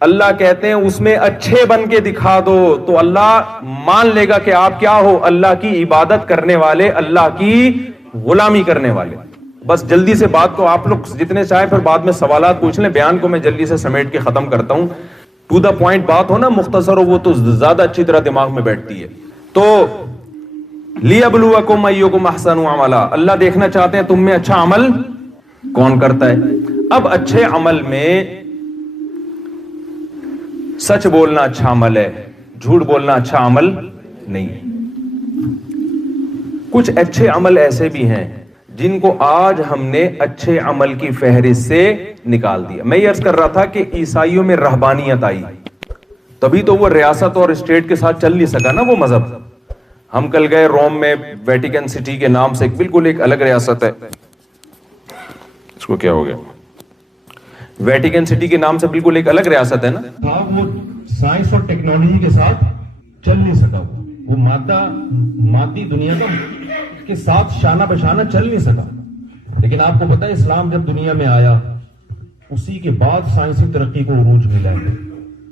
اللہ کہتے ہیں اس میں اچھے بن کے دکھا دو تو اللہ مان لے گا کہ آپ کیا ہو، اللہ کی عبادت کرنے والے، اللہ کی غلامی کرنے والے۔ بس جلدی سے بات کو آپ لوگ جتنے چاہیں پھر بعد میں سوالات پوچھ لیں، بیان کو میں جلدی سے سمیٹ کے ختم کرتا ہوں۔ ٹو دا پوائنٹ بات ہو نا، مختصر ہو، وہ تو زیادہ اچھی طرح دماغ میں بیٹھتی ہے۔ تو لِيَبْلُوَكُمْ أَيُّكُمْ أَحْسَنُ عَمَلًا، اللہ دیکھنا چاہتے ہیں تم میں اچھا عمل کون کرتا ہے۔ اب اچھے عمل میں سچ بولنا اچھا عمل ہے، جھوٹ بولنا اچھا عمل نہیں ہے۔ کچھ اچھے عمل ایسے بھی ہیں جن کو آج ہم نے اچھے عمل کی فہرست سے نکال دیا۔ میں یہ عرض کر رہا تھا کہ عیسائیوں میں رہبانیت آئی، تبھی تو وہ ریاست اور اسٹیٹ کے ساتھ چل نہیں سکا نا وہ مذہب۔ ہم کل گئے روم میں، ویٹیکن سٹی کے نام سے بالکل ایک الگ ریاست ہے، اس کو کیا ہو گیا، ویٹیکن سٹی کے نام سے بالکل ایک الگ ریاست ہے نا۔ وہ سائنس اور ٹیکنالوجی کے ساتھ چل نہیں سکا، وہ مادی دنیا کے ساتھ شانہ بشانہ چل نہیں سکا۔ لیکن آپ کو پتا ہے اسلام جب دنیا میں آیا اسی کے بعد سائنسی ترقی کو عروج ملا ہے۔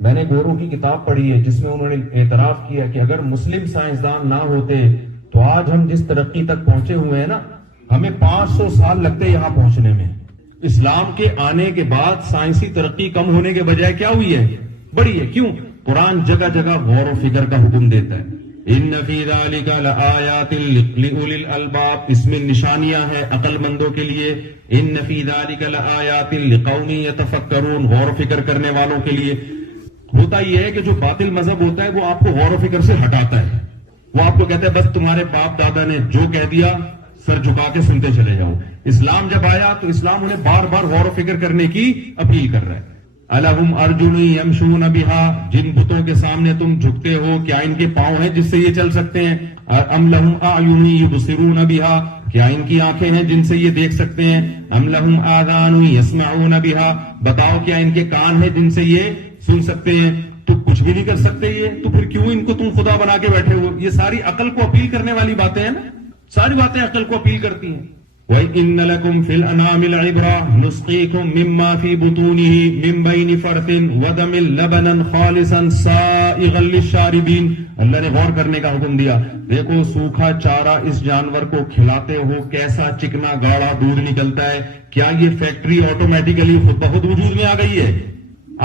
میں نے گورو کی کتاب پڑھی ہے جس میں انہوں نے اعتراف کیا کہ اگر مسلم سائنسدان نہ ہوتے تو آج ہم جس ترقی تک پہنچے ہوئے ہیں نا، ہمیں 500 سال لگتے یہاں پہنچنے میں۔ اسلام کے آنے کے بعد سائنسی ترقی کم ہونے کے بجائے کیا ہوئی ہے، بڑی ہے۔ کیوں؟ قرآن جگہ جگہ غور و فکر کا حکم دیتا ہے۔ ان فی ذلک لآیات لأولی الالباب، اس میں نشانیاں ہیں عقل مندوں کے لیے۔ ان فی ذلک لآیات لقوم یتفکرون، غور و فکر کرنے والوں کے لیے۔ ہوتا یہ ہے کہ جو باطل مذہب ہوتا ہے وہ آپ کو غور و فکر سے ہٹاتا ہے، وہ آپ کو کہتا ہے بس تمہارے باپ دادا نے جو کہہ دیا سر جھکا کے سنتے چلے جاؤ۔ اسلام جب آیا تو اسلام انہیں بار بار غور و فکر کرنے کی اپیل کر رہا ہے۔ الہم ارجل یمشون بہا، جن بتوں کے سامنے تم جھکتے ہو کیا ان کے پاؤں ہیں جس سے یہ چل سکتے ہیں؟ ام لہم اعین یبصرون بہا، کیا ان کی آنکھیں ہیں جن سے یہ دیکھ سکتے ہیں؟ ام لہم آذان یسمعون بہا، بتاؤ کیا ان کے کان ہیں جن سے یہ سن سکتے ہیں؟ تو کچھ بھی نہیں کر سکتے یہ، تو پھر کیوں ان کو تم خدا بنا کے بیٹھے ہو؟ یہ ساری عقل کو اپیل کرنے والی باتیں ہیں نا، ساری باتیں عقل کو اپیل کرتی ہیں۔ وَإِنَّ لَكُمْ فِي الْأَنْعَامِ لَعِبْرَةً نُسْقِيكُم مِّمَّا فِي بُطُونِهِ مِن بَيْنِ فَرْثٍ وَدَمٍ لَبَنًا خَالِصًا سَائِغًا لِّلشَّارِبِينَ۔ اللہ نے غور کرنے کا حکم دیا، دیکھو سوکھا چارہ اس جانور کو کھلاتے ہو کیسا چکنا گاڑا دودھ نکلتا ہے۔ کیا یہ فیکٹری آٹومیٹیکلی خود بخود وجود میں آ گئی ہے؟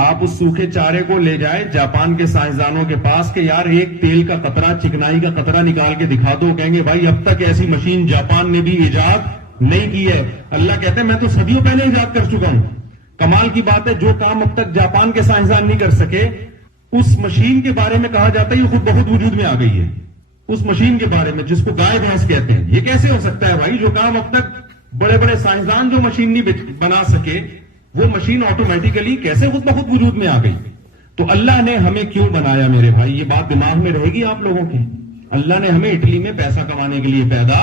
آپ اس سوکھے چارے کو لے جائے جاپان کے سائنسدانوں کے پاس کہ یار ایک تیل کا قطرہ، چکنائی کا قطرہ نکال کے دکھا دو، کہیں گے بھائی اب تک ایسی مشین جاپان نے بھی ایجاد نہیں کی ہے۔ اللہ کہتے ہیں میں تو صدیوں پہلے ایجاد کر چکا ہوں۔ کمال کی بات ہے جو کام اب تک جاپان کے سائنسدان نہیں کر سکے، اس مشین کے بارے میں کہا جاتا ہے یہ خود بخود وجود میں آ گئی ہے۔ اس مشین کے بارے میں جس کو گائے بھینس کہتے ہیں، یہ کیسے ہو سکتا ہے بھائی؟ جو کام اب تک بڑے بڑے سائنسدان جو مشین نہیں بنا سکے، وہ مشین آٹومیٹیکلی کیسے خود بخود وجود میں آ گئی؟ تو اللہ نے ہمیں کیوں بنایا میرے بھائی؟ یہ بات دماغ میں رہے گی آپ لوگوں کے۔ اللہ نے ہمیں اٹلی میں پیسہ کمانے کے لیے پیدا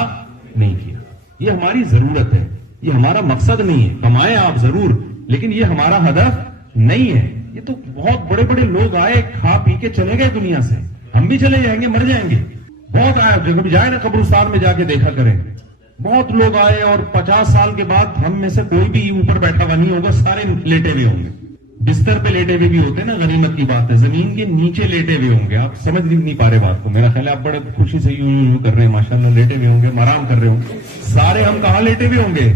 نہیں کیا، یہ ہماری ضرورت ہے، یہ ہمارا مقصد نہیں ہے۔ کمائیں آپ ضرور، لیکن یہ ہمارا ہدف نہیں ہے۔ یہ تو بہت بڑے بڑے لوگ آئے کھا پی کے چلے گئے دنیا سے، ہم بھی چلے جائیں گے، مر جائیں گے۔ بہت آئے، جب جائے نا قبرستان میں جا کے دیکھا کریں، بہت لوگ آئے اور 50 سال کے بعد ہم میں سے کوئی بھی اوپر بیٹھا ہوا نہیں ہوگا، سارے لیٹے ہوئے ہوں گے۔ بستر پہ لیٹے ہوئے بھی ہوتے ہیں نا، غنیمت کی بات ہے، زمین کے نیچے لیٹے ہوئے ہوں گے۔ آپ سمجھ نہیں پا رہے بات کو، میرا خیال ہے آپ بڑے خوشی سے یوں کر رہے ہیں، ماشاءاللہ لیٹے ہوئے ہوں گے، آرام کر رہے ہوں گے۔ سارے ہم کہاں لیٹے ہوئے ہوں گے؟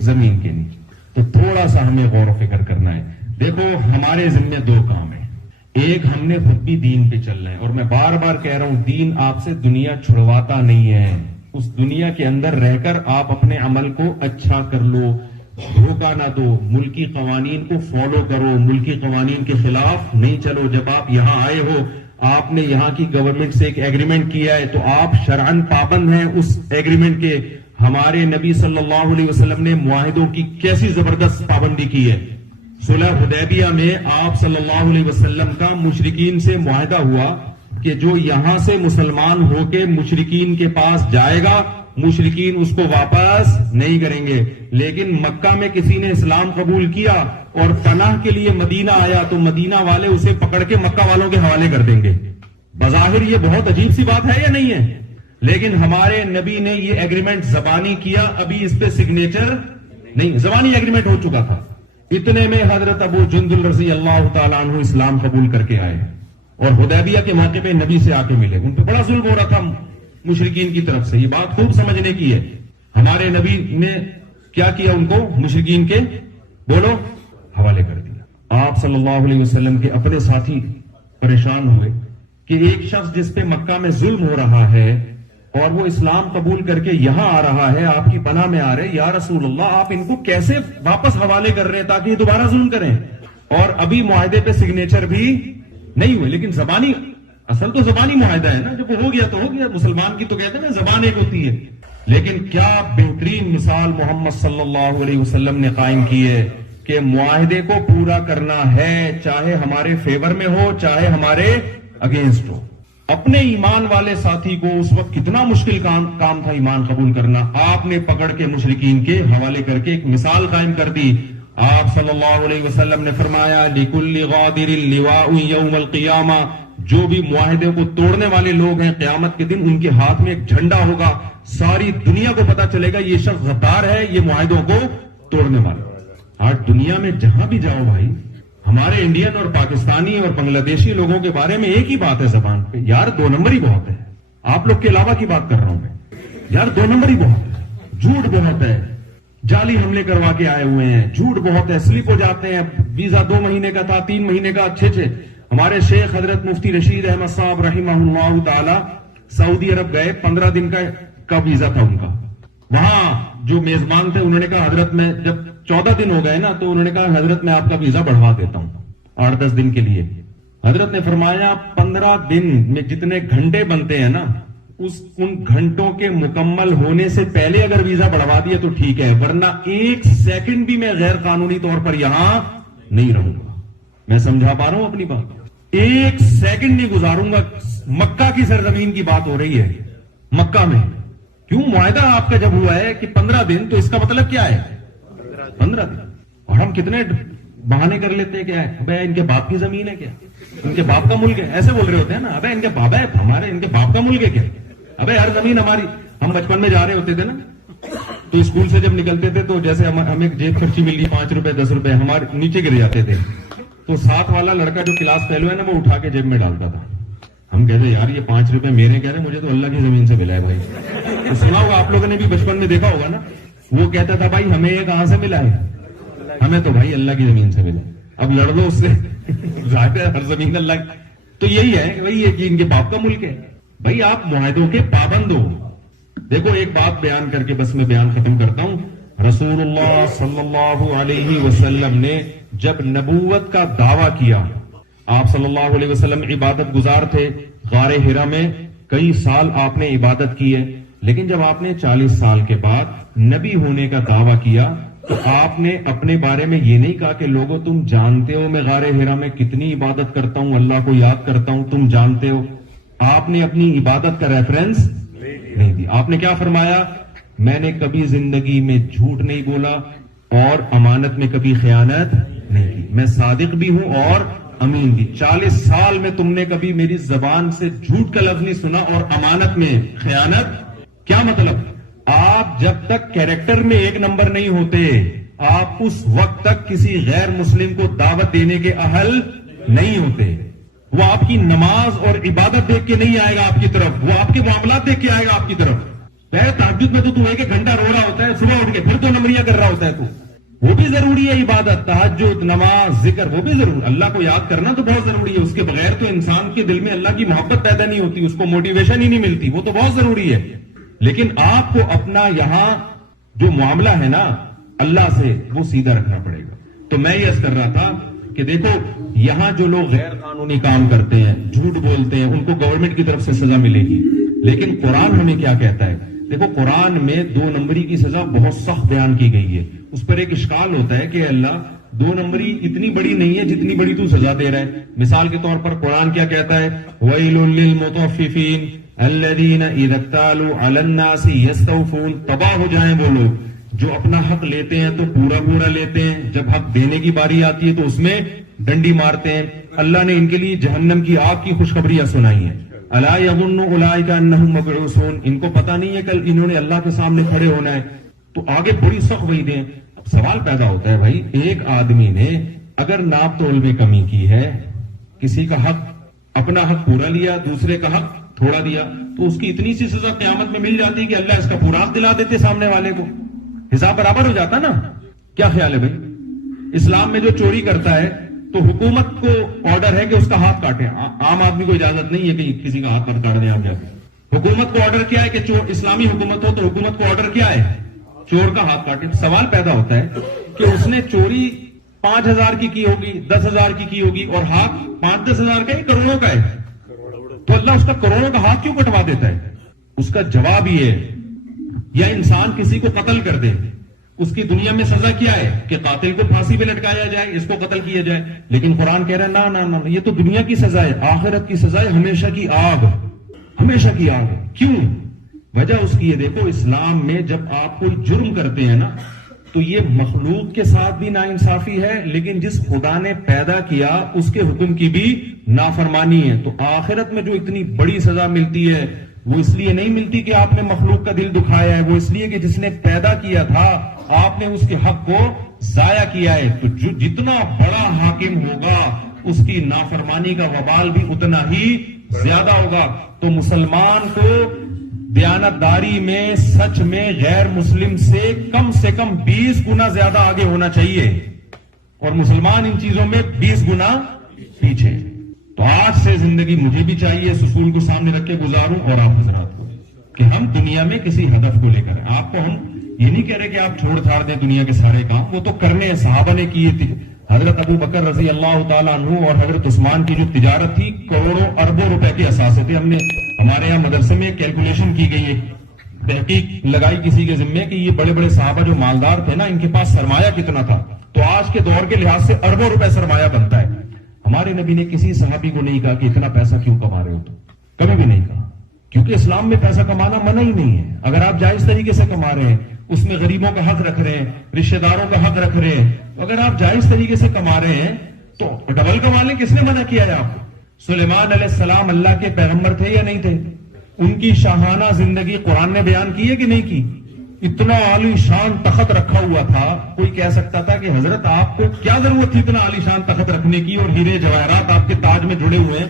زمین کے نیچے۔ تو تھوڑا سا ہمیں غور و فکر کرنا ہے۔ دیکھو ہمارے ذمہ دو کام ہیں، ایک ہم نے خود بھی دین پہ چلنا ہے، اور میں بار بار کہہ رہا ہوں دین آپ سے دنیا چھڑواتا نہیں ہے، اس دنیا کے اندر رہ کر آپ اپنے عمل کو اچھا کر لو، دھوکہ نہ دو، ملکی قوانین کو فالو کرو، ملکی قوانین کے خلاف نہیں چلو۔ جب آپ یہاں آئے ہو، آپ نے یہاں کی گورنمنٹ سے ایک ایگریمنٹ کیا ہے تو آپ شرعاً پابند ہیں اس ایگریمنٹ کے۔ ہمارے نبی صلی اللہ علیہ وسلم نے معاہدوں کی کیسی زبردست پابندی کی ہے۔ صلح حدیبیہ میں آپ صلی اللہ علیہ وسلم کا مشرکین سے معاہدہ ہوا کہ جو یہاں سے مسلمان ہو کے مشرکین کے پاس جائے گا، مشرکین اس کو واپس نہیں کریں گے۔ لیکن مکہ میں کسی نے اسلام قبول کیا اور پناہ کے لیے مدینہ آیا تو مدینہ والے اسے پکڑ کے مکہ والوں کے حوالے کر دیں گے۔ بظاہر یہ بہت عجیب سی بات ہے یا نہیں ہے؟ لیکن ہمارے نبی نے یہ ایگریمنٹ زبانی کیا، ابھی اس پہ سگنیچر نہیں، زبانی ایگریمنٹ ہو چکا تھا، اتنے میں حضرت ابو جندل رضی اللہ تعالیٰ عنہ اسلام قبول کر کے آئے اور حدیبیہ کے موقع پہ نبی سے آ کے ملے. ان پہ بڑا ظلم ہو رہا تھا مشرکین کی طرف سے. یہ بات خوب سمجھنے کی ہے. ہمارے نبی نے کیا کیا؟ ان کو مشرکین کے بولو حوالے کر دیا. آپ صلی اللہ علیہ وسلم کے اپنے ساتھی پریشان ہوئے کہ ایک شخص جس پہ مکہ میں ظلم ہو رہا ہے اور وہ اسلام قبول کر کے یہاں آ رہا ہے، آپ کی پناہ میں آ رہے، یا رسول اللہ آپ ان کو کیسے واپس حوالے کر رہے ہیں تاکہ یہ دوبارہ ظلم کریں؟ اور ابھی معاہدے پہ سگنیچر بھی نہیں ہوئے. لیکن زبانی، اصل تو زبانی معاہدہ ہے نا، جب وہ ہو گیا تو ہو گیا. مسلمان کی تو کہتے ہیں نا زبان ایک ہوتی ہے. لیکن کیا بہترین مثال محمد صلی اللہ علیہ وسلم نے قائم کی ہے کہ معاہدے کو پورا کرنا ہے، چاہے ہمارے فیور میں ہو چاہے ہمارے اگینسٹ ہو. اپنے ایمان والے ساتھی کو اس وقت کتنا مشکل کام تھا ایمان قبول کرنا، آپ نے پکڑ کے مشرکین کے حوالے کر کے ایک مثال قائم کر دی. آپ صلی اللہ علیہ وسلم نے فرمایا لِكُلِّ غَادِرٍ لِوَاءٌ يَوْمَ الْقِيَامَةِ، جو بھی معاہدے کو توڑنے والے لوگ ہیں قیامت کے دن ان کے ہاتھ میں ایک جھنڈا ہوگا. ساری دنیا کو پتا چلے گا یہ شخص غدار ہے، یہ معاہدوں کو توڑنے والا. آج دنیا میں جہاں بھی جاؤ بھائی، ہمارے انڈین اور پاکستانی اور بنگلہ دیشی لوگوں کے بارے میں ایک ہی بات ہے زبان پہ، یار دو نمبر ہی بہت ہے. آپ لوگ کے علاوہ کی بات کر رہا ہوں میں، یار دو نمبر ہی بہت ہے، جھوٹ بہت ہے، جعلی حملے کروا کے آئے ہوئے ہیں، جھوٹ بہت ہے، سلپ ہو جاتے ہیں. ویزا 2 مہینے کا تھا، 3 مہینے کا، 6 ہمارے شیخ حضرت مفتی رشید احمد صاحب رحمہ اللہ تعالی سعودی عرب گئے، 15 دن کا ویزا تھا ان کا. وہاں جو میزبان تھے انہوں نے کہا حضرت میں، جب 14 دن ہو گئے نا تو انہوں نے کہا حضرت میں آپ کا ویزا بڑھوا دیتا ہوں 8-10 دن کے لیے. حضرت نے فرمایا 15 دن میں جتنے گھنٹے بنتے ہیں نا، ان گھنٹوں کے مکمل ہونے سے پہلے اگر ویزا بڑھوا دیا تو ٹھیک ہے، ورنہ 1 سیکنڈ بھی میں غیر قانونی طور پر یہاں نہیں رہوں گا. میں سمجھا پا رہا ہوں اپنی بات؟ 1 سیکنڈ نہیں گزاروں گا. مکہ کی سرزمین کی بات ہو رہی ہے، مکہ میں. کیوں؟ معاہدہ آپ کا جب ہوا ہے کہ 15 دن، تو اس کا مطلب کیا ہے 15 دن. اور ہم کتنے بہانے کر لیتے ہیں، کیا ہے ابے ان کے باپ کی زمین ہے، کیا ان کے باپ کا ملک ہے، ایسے بول رہے ہوتے ہیں نا، ابے ان کے بابا ہے ہمارے، ان کے باپ کا ملک ہے کیا، ابے ہر زمین ہماری. ہم بچپن میں جا رہے ہوتے تھے نا تو اسکول سے جب نکلتے تھے تو جیسے ہمیں جیب خرچی مل گئی 5 روپے 10 روپے ہمارے نیچے گر جاتے تھے، تو ساتھ والا لڑکا جو کلاس فیلو ہے نا وہ اٹھا کے جیب میں ڈالتا تھا. ہم کہتے یار یہ 5 روپے میرے کہہ رہے، مجھے تو اللہ کی زمین سے ملا ہے بھائی. تو سنا ہوگا آپ لوگوں نے بھی بچپن میں دیکھا ہوگا نا، وہ کہتا تھا بھائی ہمیں یہ کہاں سے ملا ہے، ہمیں تو بھائی اللہ کی زمین سے ملا. اب لڑ لو اس سے، ظاہر ہے ہر زمین اللہ کی. تو یہی ہے وہی ہے کہ ان کے باپ کا ملک ہے. بھائی آپ معاہدوں کے پابند ہو. دیکھو ایک بات بیان کر کے بس میں بیان ختم کرتا ہوں. رسول اللہ صلی اللہ علیہ وسلم نے جب نبوت کا دعویٰ کیا، آپ صلی اللہ علیہ وسلم عبادت گزار تھے. غار حرا میں کئی سال آپ نے عبادت کی ہے، لیکن جب آپ نے 40 سال کے بعد نبی ہونے کا دعویٰ کیا تو آپ نے اپنے بارے میں یہ نہیں کہا کہ لوگوں تم جانتے ہو میں غار حرا میں کتنی عبادت کرتا ہوں، اللہ کو یاد کرتا ہوں، تم جانتے ہو. آپ نے اپنی عبادت کا ریفرنس نہیں دی. آپ نے کیا فرمایا؟ میں نے کبھی زندگی میں جھوٹ نہیں بولا اور امانت میں کبھی خیانت نہیں کی. میں صادق بھی ہوں اور امین بھی. 40 سال میں تم نے کبھی میری زبان سے جھوٹ کا لفظ نہیں سنا اور امانت میں خیانت. کیا مطلب؟ آپ جب تک کیریکٹر میں 1 نمبر نہیں ہوتے، آپ اس وقت تک کسی غیر مسلم کو دعوت دینے کے اہل نہیں ہوتے. وہ آپ کی نماز اور عبادت دیکھ کے نہیں آئے گا آپ کی طرف، وہ آپ کے معاملات دیکھ کے آئے گا آپ کی طرف. تہجد میں تو 1 گھنٹہ رو رہا ہوتا ہے، صبح اٹھ کے پھر 2 نمبریاں کر رہا ہوتا ہے. تو وہ بھی ضروری ہے، عبادت، تہجد، نماز، ذکر، وہ بھی ضروری. اللہ کو یاد کرنا تو بہت ضروری ہے. اس کے بغیر تو انسان کے دل میں اللہ کی محبت پیدا نہیں ہوتی، اس کو موٹیویشن ہی نہیں ملتی. وہ تو بہت ضروری ہے. لیکن آپ کو اپنا یہاں جو معاملہ ہے نا اللہ سے وہ سیدھا رکھنا پڑے گا. تو میں یہ عرض کر رہا تھا کہ دیکھو یہاں جو لوگ غیر قانونی کام کرتے ہیں، جھوٹ بولتے ہیں، ان کو گورنمنٹ کی طرف سے سزا ملے گی. لیکن قرآن ہمیں کیا کہتا ہے؟ دیکھو قرآن میں 2 نمبری کی سزا بہت سخت بیان کی گئی ہے. اس پر ایک اشکال ہوتا ہے کہ اللہ 2 نمبری اتنی بڑی نہیں ہے جتنی بڑی تو سزا دے رہا ہے. مثال کے طور پر قرآن کیا کہتا ہے؟ وَيْلٌ لِّلْمُطَفِّفِينَ الَّذِينَ إِذَا اكْتَالُوا عَلَى النَّاسِ يَسْتَوْفُونَ. تباہ ہو جائیں وہ لوگ جو اپنا حق لیتے ہیں تو پورا لیتے ہیں، جب حق دینے کی باری آتی ہے تو اس میں ڈنڈی مارتے ہیں. اللہ نے ان کے لیے جہنم کی آگ کی خوشخبریاں سنائی ہیں. أَلَا يَظُنُّ أُولَٰئِكَ أَنَّهُم مَّبْعُوثُونَ. ان کو پتہ نہیں ہے کل انہوں نے اللہ کے سامنے کھڑے ہونا ہے. تو آگے بڑی سخت وعیدیں. اب سوال پیدا ہوتا ہے بھائی ایک آدمی نے اگر ناپ تول میں کمی کی ہے, کسی کا حق اپنا حق پورا لیا, دوسرے کا حق تھوڑا دیا, تو اس کی اتنی سی سزا قیامت میں مل جاتی کہ اللہ اس کا پورا حق دلا دیتے سامنے والے کو, حساب برابر ہو جاتا نا. کیا خیال ہے بھائی؟ اسلام میں جو چوری کرتا ہے تو حکومت کو آرڈر ہے کہ اس کا ہاتھ کاٹے, عام آدمی کو اجازت نہیں ہے کہ کسی کا ہاتھ کاٹ دیں. آپ جاتے حکومت کو آرڈر کیا ہے کہ اسلامی حکومت ہو تو حکومت کو آرڈر کیا ہے چور کا ہاتھ کاٹے. سوال پیدا ہوتا ہے کہ اس نے چوری 5,000 کی ہوگی, 10,000 کی ہوگی, اور ہاتھ 5-10 ہزار کا ہی کروڑوں کا ہے, تو اللہ اس کا کروڑوں کا ہاتھ کیوں کٹوا دیتا ہے؟ اس کا جواب یہ ہے, یا انسان کسی کو قتل کر دے, اس کی دنیا میں سزا کیا ہے کہ قاتل کو پھانسی پہ لٹکایا جائے, اس کو قتل کیا جائے. لیکن قرآن کہہ رہا ہے نا, یہ تو دنیا کی سزا ہے, آخرت کی سزا ہے ہمیشہ کی آگ, ہمیشہ کی آگ. کیوں؟ وجہ اس کی یہ دیکھو, اسلام میں جب آپ کوئی جرم کرتے ہیں نا تو یہ مخلوق کے ساتھ بھی ناانصافی ہے, لیکن جس خدا نے پیدا کیا اس کے حکم کی بھی نافرمانی ہے. تو آخرت میں جو اتنی بڑی سزا ملتی ہے وہ اس لیے نہیں ملتی کہ آپ نے مخلوق کا دل دکھایا ہے, وہ اس لیے کہ جس نے پیدا کیا تھا آپ نے اس کے حق کو ضائع کیا ہے. تو جو جتنا بڑا حاکم ہوگا اس کی نافرمانی کا وبال بھی اتنا ہی زیادہ ہوگا. تو مسلمان کو دیانتداری میں, سچ میں غیر مسلم سے کم 20 گنا زیادہ آگے ہونا چاہیے, اور مسلمان ان چیزوں میں 20 گنا پیچھے. تو آج سے زندگی مجھے بھی چاہیے اس اصول کو سامنے رکھ کے گزاروں, اور آپ حضرات کو, کہ ہم دنیا میں کسی ہدف کو لے کر, آپ کو ہم یہ نہیں کہہ رہے کہ آپ چھوڑ چھاڑ دیں دنیا کے سارے کام, وہ تو کرنے ہیں, صحابہ نے کیے تھے. حضرت ابو بکر رضی اللہ تعالیٰ عنہ اور حضرت عثمان کی جو تجارت تھی کروڑوں اربوں روپے کے اثاثے تھے. ہم نے ہمارے یہاں مدرسے میں کیلکولیشن کی گئی ہے, تحقیق لگائی کسی کے ذمے کہ یہ بڑے بڑے صحابہ جو مالدار تھے نا, ان کے پاس سرمایہ کتنا تھا, تو آج کے دور کے لحاظ سے اربوں روپے سرمایہ بنتا ہے. ہمارے نبی نے کسی صحابی کو نہیں کہا کہ اتنا پیسہ کیوں کما رہے ہو, تو کبھی بھی نہیں کہا, کیونکہ اسلام میں پیسہ کمانا منع ہی نہیں ہے. اگر آپ جائز طریقے سے کما رہے ہیں, اس میں غریبوں کا حق رکھ رہے ہیں, رشتہ داروں کا حق رکھ رہے ہیں, اگر آپ جائز طریقے سے کما رہے ہیں تو ڈبل کما لیں. کس نے منع کیا ہے آپ کو؟ سلیمان علیہ السلام اللہ کے پیغمبر تھے یا نہیں تھے؟ ان کی شاہانہ زندگی قرآن نے بیان کی ہے کہ نہیں کی؟ اتنا عالی شان تخت رکھا ہوا تھا, کوئی کہہ سکتا تھا کہ حضرت آپ کو کیا ضرورت تھی اتنا عالی شان تخت رکھنے کی, اور ہیرے جواہرات آپ کے تاج میں جڑے ہوئے ہیں.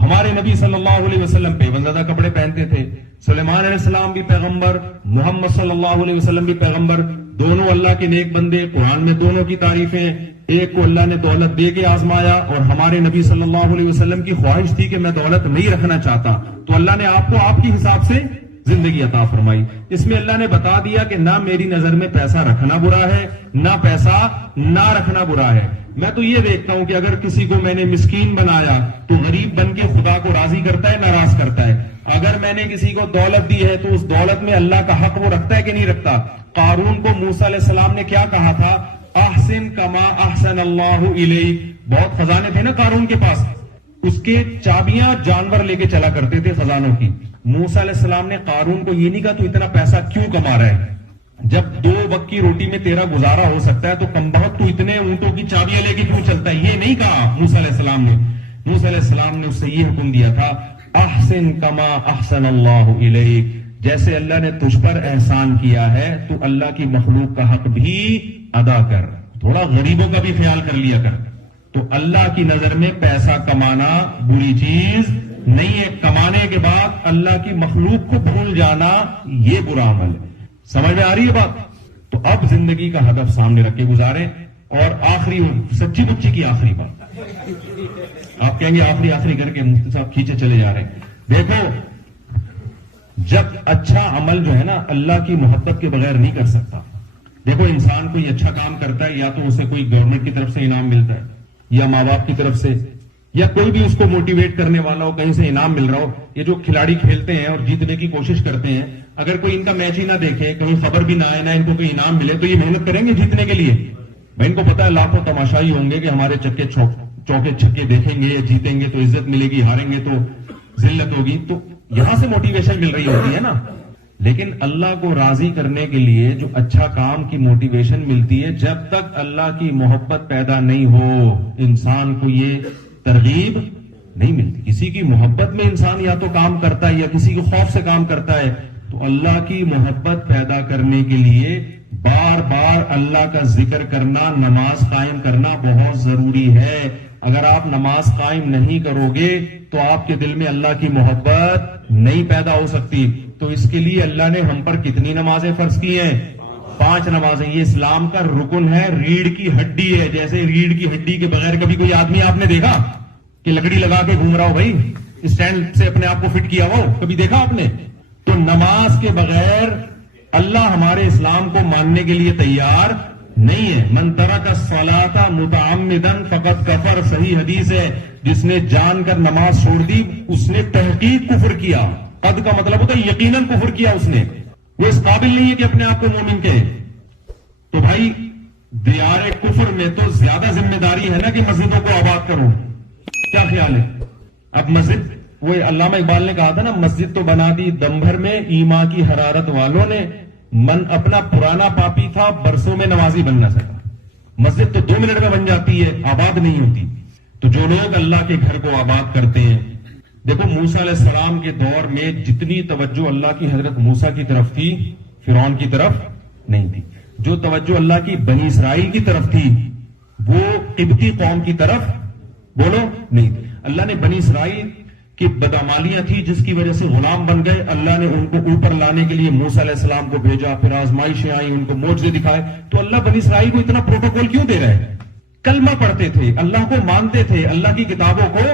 ہمارے نبی صلی اللہ علیہ وسلم پیوندہ کپڑے پہنتے تھے. سلیمان علیہ السلام بھی پیغمبر, محمد صلی اللہ علیہ وسلم بھی پیغمبر, دونوں اللہ کے نیک بندے. قرآن میں دونوں کی تعریفیں, ایک کو اللہ نے دولت دے کے آزمایا, اور ہمارے نبی صلی اللہ علیہ وسلم کی خواہش تھی کہ میں دولت نہیں رکھنا چاہتا, تو اللہ نے آپ کو آپ کی حساب سے زندگی عطا فرمائی. اس میں اللہ نے بتا دیا کہ نہ میری نظر میں پیسہ رکھنا برا ہے, نہ پیسہ نہ رکھنا برا ہے. میں تو یہ دیکھتا ہوں کہ اگر کسی کو میں نے مسکین بنایا تو غریب بن کے خدا کو راضی کرتا ہے, ناراض کرتا ہے. اگر میں نے کسی کو دولت دی ہے تو اس دولت میں اللہ کا حق وہ رکھتا ہے کہ نہیں رکھتا. قارون کو موسیٰ علیہ السلام نے کیا کہا تھا؟ احسن کما احسن اللہ الیک. بہت خزانے تھے نا قارون کے پاس, اس کے چابیاں جانور لے کے چلا کرتے تھے خزانوں کی. موسیٰ علیہ السلام نے قارون کو یہ نہیں کہا تو اتنا پیسہ کیوں کما رہا ہے, جب 2 وقت کی روٹی میں تیرا گزارا ہو سکتا ہے تو کمبخت تو اتنے اونٹوں کی چابیاں لے کے کیوں چلتا ہے. یہ نہیں کہا موسیٰ علیہ السلام نے. موسیٰ علیہ السلام نے اس سے یہ حکم دیا تھا, احسن کما احسن اللہ الیک. جیسے اللہ نے تجھ پر احسان کیا ہے تو اللہ کی مخلوق کا حق بھی ادا کر, تھوڑا غریبوں کا بھی خیال کر لیا کر. تو اللہ کی نظر میں پیسہ کمانا بری چیز نہیں ہے. کمانے کے بعد اللہ کی مخلوق کو بھول جانا یہ برا عمل ہے. سمجھ میں آ رہی ہے بات؟ تو اب زندگی کا ہدف سامنے رکھ کے گزارے. اور آخری سچی بچی کی آخری بات, آپ کہیں گے آخری کر کے مفتی صاحب کھینچے چلے جا رہے ہیں. دیکھو, جب اچھا عمل جو ہے نا اللہ کی محبت کے بغیر نہیں کر سکتا. دیکھو, انسان کوئی اچھا کام کرتا ہے یا تو اسے کوئی گورنمنٹ کی طرف سے انعام ملتا ہے, یا ماں باپ کی طرف سے, یا کوئی بھی اس کو موٹیویٹ کرنے والا ہو, کہیں سے انعام مل رہا ہو. یہ جو کھلاڑی کھیلتے ہیں اور جیتنے کی کوشش کرتے ہیں, اگر کوئی ان کا میچ ہی نہ دیکھے, کہیں خبر بھی نہ آئے, نہ ان کو کوئی انعام ملے, تو یہ محنت کریں گے جیتنے کے لیے؟ بھائی ان کو پتا ہے لاکھوں تماشائی ہوں گے کہ ہمارے چوکے چھکے دیکھیں گے, جیتیں گے تو عزت ملے گی, ہاریں گے تو ذلت ہوگی. تو یہاں سے موٹیویشن مل رہی ہوتی ہے نا. لیکن اللہ کو راضی کرنے کے لیے جو اچھا کام کی موٹیویشن ملتی ہے, جب تک اللہ کی محبت پیدا نہیں ہو انسان کو یہ ترغیب نہیں ملتی. کسی کی محبت میں انسان یا تو کام کرتا ہے یا کسی کے خوف سے کام کرتا ہے. تو اللہ کی محبت پیدا کرنے کے لیے بار بار اللہ کا ذکر کرنا، نماز قائم کرنا بہت ضروری ہے. اگر آپ نماز قائم نہیں کرو گے تو آپ کے دل میں اللہ کی محبت نہیں پیدا ہو سکتی. تو اس کے لیے اللہ نے ہم پر کتنی نمازیں فرض کی ہیں؟ 5 نمازیں. یہ اسلام کا رکن ہے، ریڑھ کی ہڈی ہے. جیسے ریڑھ کی ہڈی کے بغیر کبھی کوئی آدمی آپ نے دیکھا کہ لکڑی لگا کے گھوم رہا ہو بھائی، اسٹینڈ سے اپنے آپ کو فٹ کیا ہو؟ کبھی دیکھا آپ نے؟ تو نماز کے بغیر اللہ ہمارے اسلام کو ماننے کے لیے تیار نہیں ہے. من ترک الصلاۃ متعمدا فقد کفر، صحیح حدیث ہے. جس نے جان کر نماز چھوڑ دی اس نے تحقیق کفر کیا. قد کا مطلب ہوتا ہے یقیناً کفر کیا اس نے. وہ اس قابل نہیں ہے کہ اپنے آپ کو مومن کہے. تو بھائی دیار کفر میں تو زیادہ ذمہ داری ہے نا کہ مسجدوں کو آباد کرو. کیا خیال ہے؟ اب مسجد، وہ علامہ اقبال نے کہا تھا نا، مسجد تو بنا دی دم بھر میں ایمان کی حرارت والوں نے، من اپنا پرانا پاپی تھا برسوں میں نمازی بن نہ سکا. مسجد تو 2 منٹ میں بن جاتی ہے، آباد نہیں ہوتی. تو جو لوگ اللہ کے گھر کو آباد کرتے ہیں، دیکھو موسیٰ علیہ السلام کے دور میں جتنی توجہ اللہ کی حضرت موسیٰ کی طرف تھی فرعون کی طرف نہیں تھی. جو توجہ اللہ کی بنی اسرائیل کی طرف تھی وہ قبطی قوم کی طرف بولو نہیں تھی. اللہ نے بنی اسرائیل کی بدعمالیاں تھی جس کی وجہ سے غلام بن گئے. اللہ نے ان کو اوپر لانے کے لیے موسیٰ علیہ السلام کو بھیجا، پھر آزمائشیں آئیں، ان کو معجزے دکھائے. تو اللہ بنی اسرائیل کو اتنا پروٹوکول کیوں دے رہا ہے؟ کلمہ پڑھتے تھے، اللہ کو مانتے تھے، اللہ کی کتابوں کو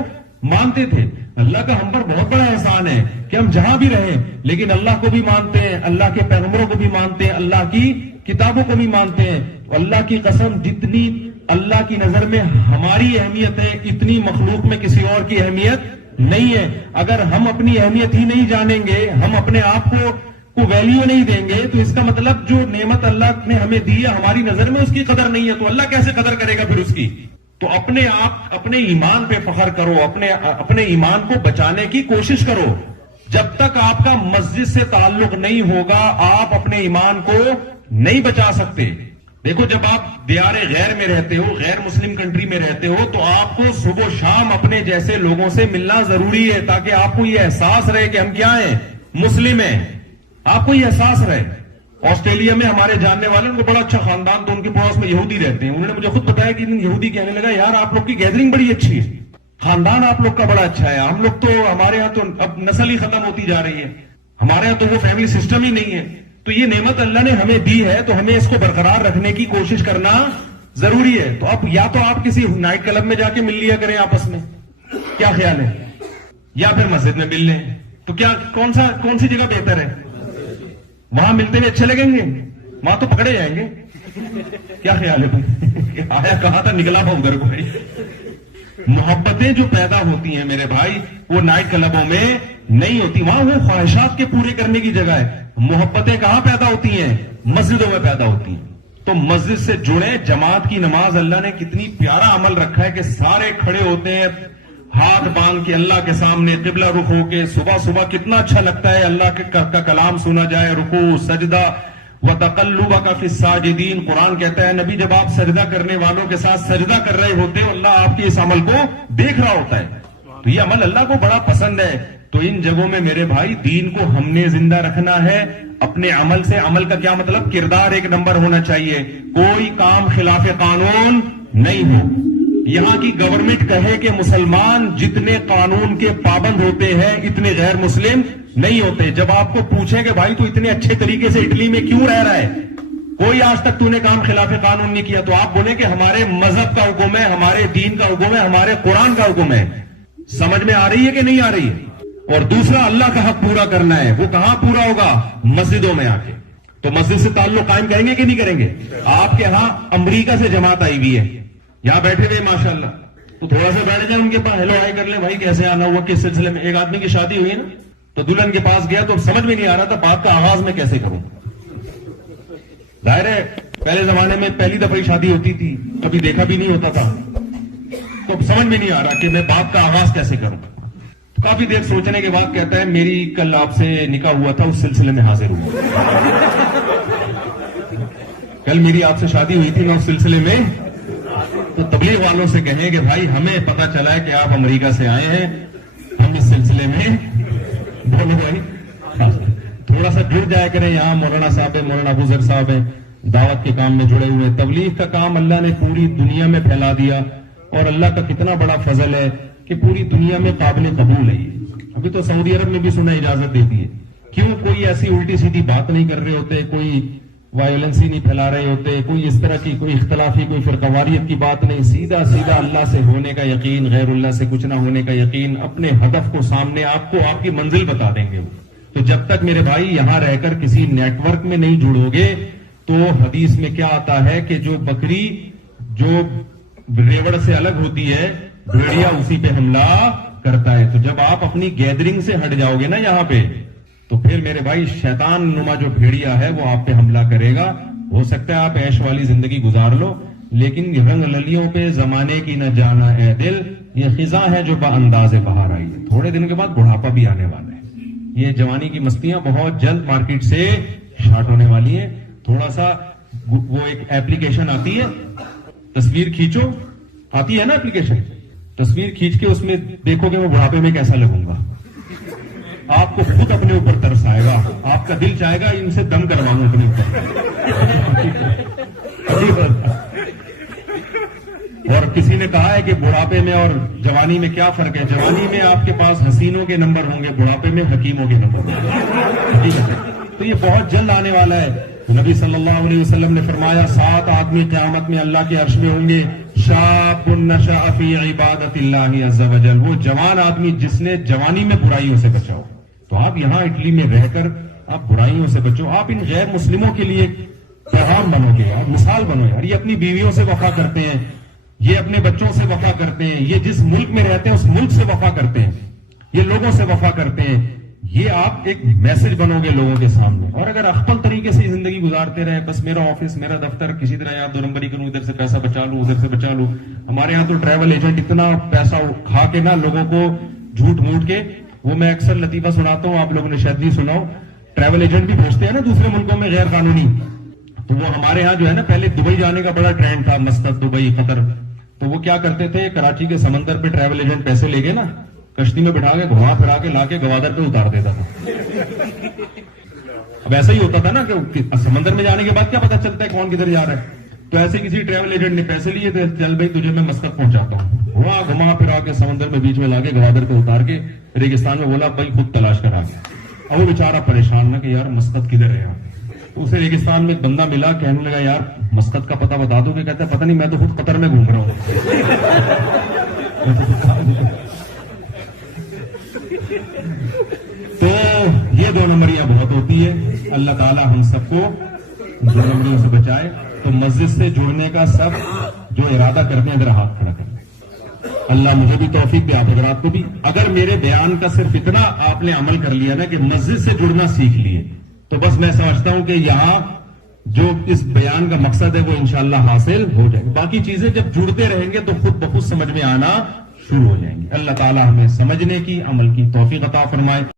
مانتے تھے. اللہ کا ہم پر بہت بڑا احسان ہے کہ ہم جہاں بھی رہیں لیکن اللہ کو بھی مانتے ہیں، اللہ کے پیغمبروں کو بھی مانتے ہیں، اللہ کی کتابوں کو بھی مانتے ہیں. اللہ کی قسم جتنی اللہ کی نظر میں ہماری اہمیت ہے اتنی مخلوق میں کسی اور کی اہمیت نہیں ہے. اگر ہم اپنی اہمیت ہی نہیں جانیں گے، ہم اپنے آپ کو ویلیو نہیں دیں گے، تو اس کا مطلب جو نعمت اللہ نے ہمیں دی ہے ہماری نظر میں اس کی قدر نہیں ہے. تو اللہ کیسے قدر کرے گا پھر اس کی؟ تو اپنے ایمان پہ فخر کرو، اپنے ایمان کو بچانے کی کوشش کرو. جب تک آپ کا مسجد سے تعلق نہیں ہوگا آپ اپنے ایمان کو نہیں بچا سکتے. دیکھو جب آپ دیار غیر میں رہتے ہو، غیر مسلم کنٹری میں رہتے ہو، تو آپ کو صبح و شام اپنے جیسے لوگوں سے ملنا ضروری ہے تاکہ آپ کو یہ احساس رہے کہ ہم کیا ہیں، مسلم ہیں. آپ کو یہ احساس رہے. آسٹریلیا میں ہمارے جاننے والے، ان کو بڑا اچھا خاندان، تو ان کے پڑوس میں یہودی رہتے ہیں. انہوں نے مجھے خود بتایا کہ یہودی کہنے لگا یار آپ لوگ کی گیدرنگ بڑی اچھی ہے، خاندان آپ لوگ کا بڑا اچھا ہے. ہم لوگ تو، ہمارے یہاں تو اب نسل ہی ختم ہوتی جا رہی ہے، ہمارے یہاں تو وہ فیملی سسٹم ہی نہیں ہے. تو یہ نعمت اللہ نے ہمیں دی ہے تو ہمیں اس کو برقرار رکھنے کی کوشش کرنا ضروری ہے. تو اب یا تو آپ کسی نائٹ کلب میں جا کے مل لیا کریں آپس میں، کیا خیال ہے، یا پھر مسجد میں مل لیں. تو کیا کون سی جگہ بہتر ہے؟ وہاں ملتے ہوئے اچھے لگیں گے، وہاں تو پکڑے جائیں گے. کیا خیال ہے بھائی؟ آیا کہا تھا نکلا تھا ادھر کو. محبتیں جو پیدا ہوتی ہیں میرے بھائی وہ نائٹ کلبوں میں نہیں ہوتی، وہاں وہ خواہشات کے پورے کرنے کی جگہ ہے. محبتیں کہاں پیدا ہوتی ہیں؟ مسجدوں میں پیدا ہوتی ہیں. تو مسجد سے جڑے. جماعت کی نماز اللہ نے کتنی پیارا عمل رکھا ہے کہ سارے کھڑے ہوتے ہیں ہاتھ باندھ کے اللہ کے سامنے قبلہ رخ ہو کے. صبح صبح کتنا اچھا لگتا ہے اللہ کا کلام سنا جائے، رکوع سجدہ وَتَقَلُّبَكَ فِي السَّاجِدِينَ. قرآن کہتا ہے نبی جب آپ سجدہ کرنے والوں کے ساتھ سجدہ کر رہے ہوتے ہو اللہ آپ کے اس عمل کو دیکھ رہا ہوتا ہے. تو یہ عمل اللہ کو بڑا پسند ہے. تو ان جگہوں میں میرے بھائی دین کو ہم نے زندہ رکھنا ہے اپنے عمل سے. عمل کا کیا مطلب؟ کردار 1 نمبر ہونا چاہیے، کوئی کام خلاف قانون نہیں ہو. یہاں کی گورنمنٹ کہے کہ مسلمان جتنے قانون کے پابند ہوتے ہیں اتنے غیر مسلم نہیں ہوتے. جب آپ کو پوچھیں کہ بھائی تو اتنے اچھے طریقے سے اٹلی میں کیوں رہ رہا ہے، کوئی آج تک تو نے کام خلاف قانون نہیں کیا، تو آپ بولیں کہ ہمارے مذہب کا حکم ہے، ہمارے دین کا حکم ہے، ہمارے قرآن کا حکم ہے. سمجھ میں آ رہی ہے کہ نہیں آ رہی ہے؟ اور دوسرا اللہ کا حق پورا کرنا ہے. وہ کہاں پورا ہوگا؟ مسجدوں میں آ کے. تو مسجد سے تعلق قائم کریں گے کہ نہیں کریں گے؟ آپ کے ہاں امریکہ سے جماعت آئی ہوئی ہے، یہاں بیٹھے ہوئے ماشاءاللہ، تو تھوڑا سا بیٹھ جائیں ان کے پاس، ہیلو ہائی کر لیں، بھائی کیسے آنا ہوا، کس سلسلے میں. ایک آدمی کی شادی ہوئی ہے نا، تو دلہن کے پاس گیا تو سمجھ میں نہیں آ رہا تھا بات کا آغاز میں کیسے کروں. ظاہر ہے پہلے زمانے میں پہلی دفعہ شادی ہوتی تھی، کبھی دیکھا بھی نہیں ہوتا تھا، تو سمجھ میں نہیں آ رہا کہ میں بات کا آغاز کیسے کروں. کافی دیر سوچنے کے بعد کہتا ہے میری کل آپ سے نکاح ہوا تھا، اس سلسلے میں حاضر ہوا. کل میری آپ سے شادی ہوئی تھی، میں اس سلسلے میں. تو تبلیغ والوں سے کہیں کہ بھائی ہمیں پتا چلا ہے کہ آپ امریکہ سے آئے ہیں، ہم اس سلسلے میں بولو بھائی تھوڑا سا جڑ جایا کریں. یہاں مولانا صاحب ہیں، مولانا ابو ذر صاحب ہیں، دعوت کے کام میں جڑے ہوئے. تبلیغ کا کام اللہ نے پوری دنیا میں پھیلا دیا, اور اللہ کا کتنا بڑا فضل ہے کہ پوری دنیا میں قابل قبول ہے. ابھی تو سعودی عرب میں بھی سنا اجازت دیتی ہے. کیوں؟ کوئی ایسی الٹی سیدھی بات نہیں کر رہے ہوتے, کوئی وائلنسی نہیں پھیلا رہے ہوتے, کوئی اس طرح کی کوئی اختلافی کوئی فرقواریت کی بات نہیں. سیدھا سیدھا اللہ سے ہونے کا یقین, غیر اللہ سے کچھ نہ ہونے کا یقین, اپنے ہدف کو سامنے, آپ کو آپ کی منزل بتا دیں گے. تو جب تک میرے بھائی یہاں رہ کر کسی نیٹ ورک میں نہیں جڑو گے, تو حدیث میں کیا آتا ہے کہ جو بکری جو ریوڑ سے الگ ہوتی ہے, بھیڑیا اسی پہ حملہ کرتا ہے. تو جب آپ اپنی گیدرنگ سے ہٹ جاؤ گے نا یہاں پہ, تو پھر میرے بھائی شیطان نما جو بھیڑیا ہے وہ آپ پہ حملہ کرے گا. ہو سکتا ہے آپ عیش والی زندگی گزار لو, لیکن رنگ للیوں پہ زمانے کی نہ جانا اے دل, یہ خزاں ہے جو بانداز بہار آئی ہے. تھوڑے دن کے بعد بڑھاپا بھی آنے والا ہے. یہ جوانی کی مستیاں بہت جلد مارکیٹ سے شارٹ ہونے والی ہیں. تھوڑا سا وہ ایک ایپلیکیشن آتی ہے, تصویر کھینچو, آتی ہے نا ایپلیکیشن, تصویر کھینچ کے اس میں دیکھو کہ میں بڑھاپے میں کیسا لگوں گا. آپ کو خود اپنے اوپر ترس آئے گا, آپ کا دل چاہے گا ان سے دم کرواؤں اپنے اوپر. اور کسی نے کہا ہے کہ بڑھاپے میں اور جوانی میں کیا فرق ہے. جوانی میں آپ کے پاس حسینوں کے نمبر ہوں گے, بڑھاپے میں حکیموں کے نمبر ہوں گے. تو یہ بہت جلد آنے والا ہے. نبی صلی اللہ علیہ وسلم نے فرمایا 7 آدمی قیامت میں اللہ کے عرش میں ہوں گے. شاب نشأ فی عبادت اللہ عز وجل, وہ جوان آدمی جس نے جوانی میں برائیوں سے بچاؤ. تو آپ یہاں اٹلی میں رہ کر آپ برائیوں سے بچو. آپ ان غیر مسلموں کے لیے پیغام بنو گے یار, مثال بنو یار. یہ اپنی بیویوں سے وفا کرتے ہیں, یہ اپنے بچوں سے وفا کرتے ہیں, یہ جس ملک میں رہتے ہیں اس ملک سے وفا کرتے ہیں, یہ لوگوں سے وفا کرتے ہیں. یہ آپ ایک میسج بنو گے لوگوں کے سامنے. اور اگر اخپل طریقے سے زندگی گزارتے رہے, بس میرا آفس, میرا دفتر, کسی طرح یار 2 نمبری کروں, ادھر سے پیسہ بچا لوں, ادھر سے بچا لوں. ہمارے یہاں تو ٹریول ایجنٹ اتنا پیسہ کھا کے نا لوگوں کو جھوٹ موٹ کے, وہ میں اکثر لطیفہ سناتا ہوں, آپ لوگوں نے شاید نہیں سنا ہو. ٹریول ایجنٹ بھی بھیجتے ہیں نا دوسرے ملکوں میں غیر قانونی. تو وہ ہمارے یہاں جو ہے نا, پہلے دبئی جانے کا بڑا ٹرینڈ تھا, مسقط, دبئی, قطر. تو وہ کیا کرتے تھے, کراچی کے سمندر پہ ٹریول ایجنٹ پیسے لے گئے نا, کشتی میں بٹھا کے گھما پھرا کے لا کے گوادر پہ اتار دیتا تھا. اب ایسا ہی ہوتا تھا نا کہ سمندر میں جانے کے بعد کیا پتا چلتا ہے کون کدھر جا رہا ہے. تو ایسے کسی ٹریول ایجنٹ نے پیسے لیے تھے, چل بھائی تجھے میں مسقط پہنچاتا ہوں. وہاں گھما پھرا کے سمندر میں بیچ میں لا کے گوادر پہ اتار کے ریگستان میں بولا بھائی خود تلاش کرا گیا. اب وہ بیچارہ پریشان نہ کہ یار مسقط کدھر ہے. تو اسے ریگستان میں ایک بندہ ملا, کہنے لگا یار مسقط کا پتہ بتا دو. کہ کہتا ہے پتہ نہیں, میں تو خود قطر میں گھوم رہا ہوں. تو یہ 2 نمبریاں بہت ہوتی ہے. اللہ تعالی ہم سب کو 2 نمبریوں سے بچائے. تو مسجد سے جڑنے کا سب جو ارادہ کرتے ہیں ذرا ہاتھ کھڑا کریں. اللہ مجھے بھی توفیق دے, آپ حضرات کو بھی. اگر میرے بیان کا صرف اتنا آپ نے عمل کر لیا نا کہ مسجد سے جڑنا سیکھ لیے, تو بس میں سمجھتا ہوں کہ یہاں جو اس بیان کا مقصد ہے وہ انشاءاللہ حاصل ہو جائے. باقی چیزیں جب جڑتے رہیں گے تو خود بخود سمجھ میں آنا شروع ہو جائیں گے. اللہ تعالی ہمیں سمجھنے کی, عمل کی توفیق عطا فرمائے.